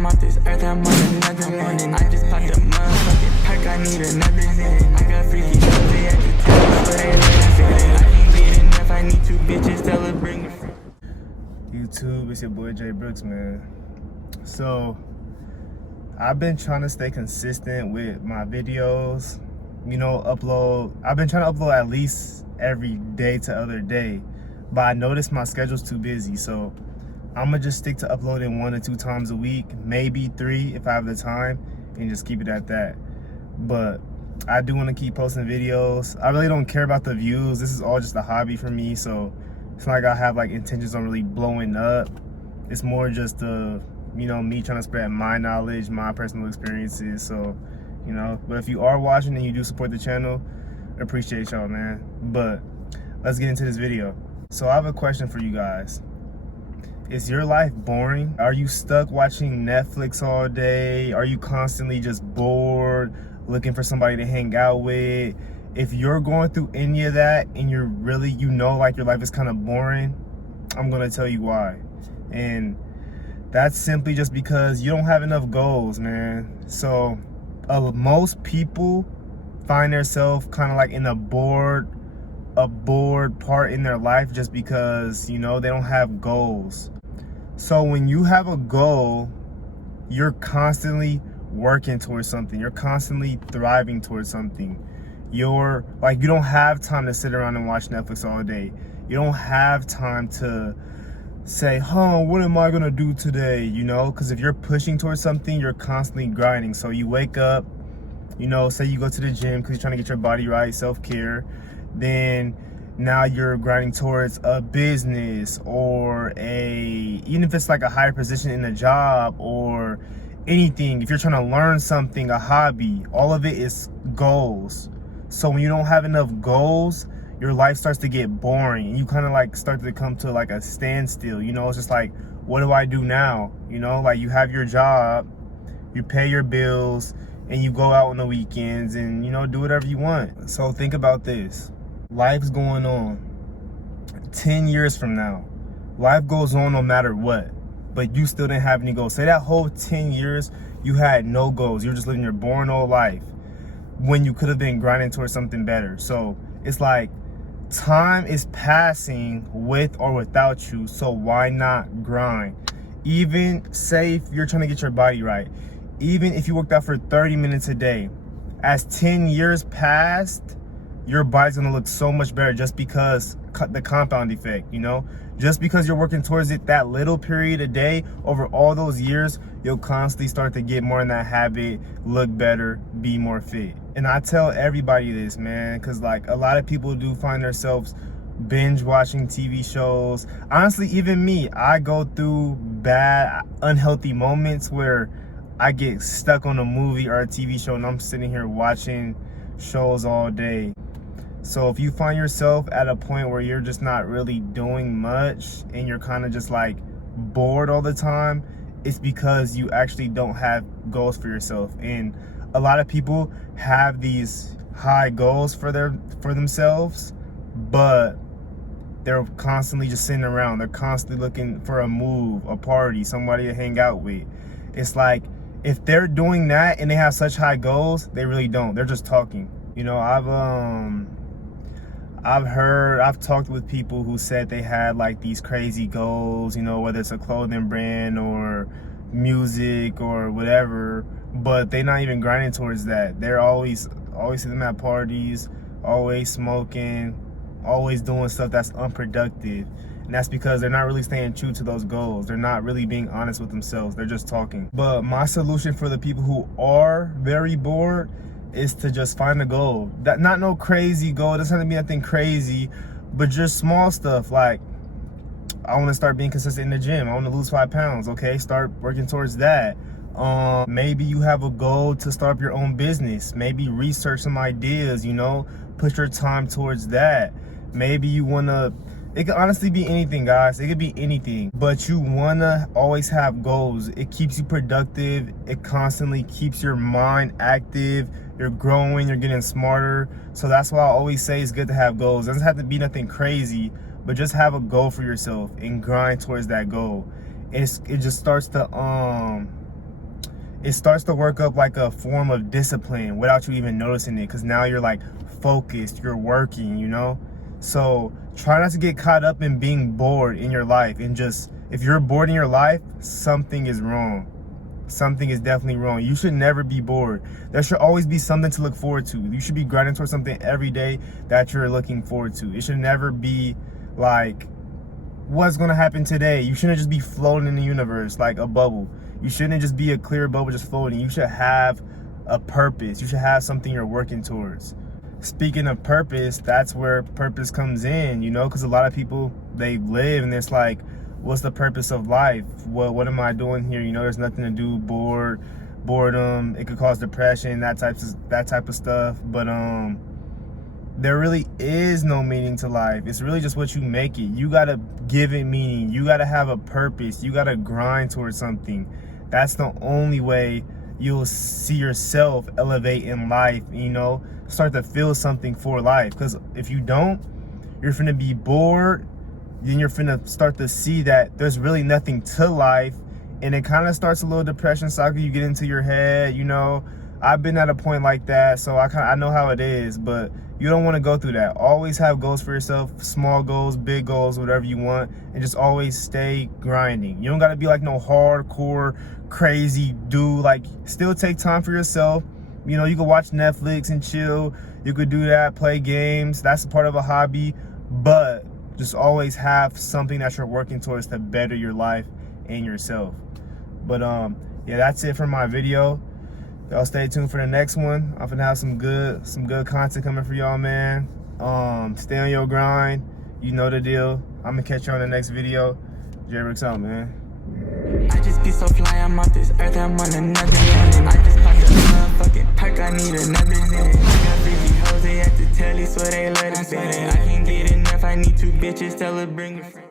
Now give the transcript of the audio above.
I'm off this earth, I'm on another one. I just popped a motherfucking perk, I need another zin. I got freaky shit, they at the table, so they laughing. I ain't getting enough, I need 2 bitches, tell her bring me free. YouTube, it's your boy Jay Brooks, man. So I've been trying to stay consistent with my videos, you know, I've been trying to upload at least every day to other day, but I noticed my schedule's too busy, so I'm gonna just stick to uploading 1 or 2 times a week, maybe 3 if I have the time, and just keep it at that. But I do want to keep posting videos. I really don't care about the views. This is all just a hobby for me, so it's not like I have like intentions on really blowing up. It's more just you know, me trying to spread my knowledge, my personal experiences. So, you know, but if you are watching and you do support the channel, I appreciate y'all, man. But let's get into this video. So I have a question for you guys. Is your life boring? Are you stuck watching Netflix all day? Are you constantly just bored, looking for somebody to hang out with? If you're going through any of that and you're really, you know, like your life is kind of boring, I'm gonna tell you why. And that's simply just because you don't have enough goals, man. So most people find themselves kind of like in a bored part in their life just because, you know, they don't have goals. So when you have a goal, you're constantly working towards something. You're constantly thriving towards something. You're like, you don't have time to sit around and watch Netflix all day. You don't have time to say, what am I gonna do today? You know, because if you're pushing towards something, you're constantly grinding. So you wake up, you know, say you go to the gym because you're trying to get your body right, self-care. Then now you're grinding towards a business or even if it's like a higher position in a job or anything. If you're trying to learn something, a hobby, all of it is goals. So when you don't have enough goals, your life starts to get boring and you kind of like start to come to like a standstill. You know, it's just like, what do I do now? You know, like you have your job, you pay your bills, and you go out on the weekends and, you know, do whatever you want. So think about this. Life's going on. 10 years from now, life goes on no matter what, but you still didn't have any goals. Say that whole 10 years, you had no goals. You were just living your boring old life when you could have been grinding towards something better. So it's like, time is passing with or without you, so why not grind? Even say if you're trying to get your body right, even if you worked out for 30 minutes a day, as 10 years passed, your body's gonna look so much better just because the compound effect, you know? Just because you're working towards it that little period a day, over all those years, you'll constantly start to get more in that habit, look better, be more fit. And I tell everybody this, man, because like a lot of people do find themselves binge watching TV shows. Honestly, even me, I go through bad, unhealthy moments where I get stuck on a movie or a TV show and I'm sitting here watching shows all day. So if you find yourself at a point where you're just not really doing much and you're kind of just like bored all the time, it's because you actually don't have goals for yourself. And a lot of people have these high goals for themselves, but they're constantly just sitting around. They're constantly looking for a move, a party, somebody to hang out with. It's like, if they're doing that and they have such high goals, they really don't. They're just talking. You know, I've talked with people who said they had like these crazy goals, you know, whether it's a clothing brand or music or whatever, but they're not even grinding towards that. They're always see them at parties, always smoking, always doing stuff that's unproductive. And that's because they're not really staying true to those goals. They're not really being honest with themselves. They're just talking. But my solution for the people who are very bored is to just find a goal. That not no crazy goal. It doesn't have to be nothing crazy, but just small stuff. Like, I want to start being consistent in the gym. I want to lose 5 pounds. Okay, start working towards that. Maybe you have a goal to start up your own business. Maybe research some ideas, you know, put your time towards that. Maybe you want to, it could honestly be anything, guys. It could be anything, but you want to always have goals. It keeps you productive. It constantly keeps your mind active. You're growing, you're getting smarter. So that's why I always say it's good to have goals. It doesn't have to be nothing crazy, but just have a goal for yourself and grind towards that goal. It just starts to it starts to work up like a form of discipline without you even noticing it, because now you're like focused, you're working, you know? So try not to get caught up in being bored in your life, and just, if you're bored in your life, something is wrong. Something is definitely wrong. You should never be bored. There should always be something to look forward to. You should be grinding towards something every day that you're looking forward to. It should never be like, what's gonna happen today? You shouldn't just be floating in the universe like a bubble. You shouldn't just be a clear bubble just floating. You should have a purpose. You should have something you're working towards. Speaking of purpose, that's where purpose comes in, you know, because a lot of people, they live and it's like, what's the purpose of life? What am I doing here? You know, there's nothing to do, boredom, it could cause depression, that type of stuff. But there really is no meaning to life. It's really just what you make it. You gotta give it meaning. You gotta have a purpose. You gotta grind towards something. That's the only way you'll see yourself elevate in life, you know, start to feel something for life. Because if you don't, you're finna be bored. Then you're finna start to see that there's really nothing to life, and it kind of starts a little depression cycle. You get into your head, you know. I've been at a point like that, so I know how it is, but you don't want to go through that. Always have goals for yourself, small goals, big goals, whatever you want, and just always stay grinding. You don't gotta be like no hardcore, crazy dude. Like, still take time for yourself. You know, you can watch Netflix and chill. You could do that, play games. That's a part of a hobby, but just always have something that you're working towards to better your life and yourself. But yeah, that's it for my video. Y'all stay tuned for the next one. I'm gonna have some good content coming for y'all, man. Stay on your grind. You know the deal. I'm gonna catch you on the next video. J-Brooks out, man. I just be so fly, I'm off this earth, I'm on another planet. I just popped a motherfucking perk, I need another minute. I got freaky hoes, they at the telly, so they let us in it. I can't get enough, I need two bitches, tell her bring a friend.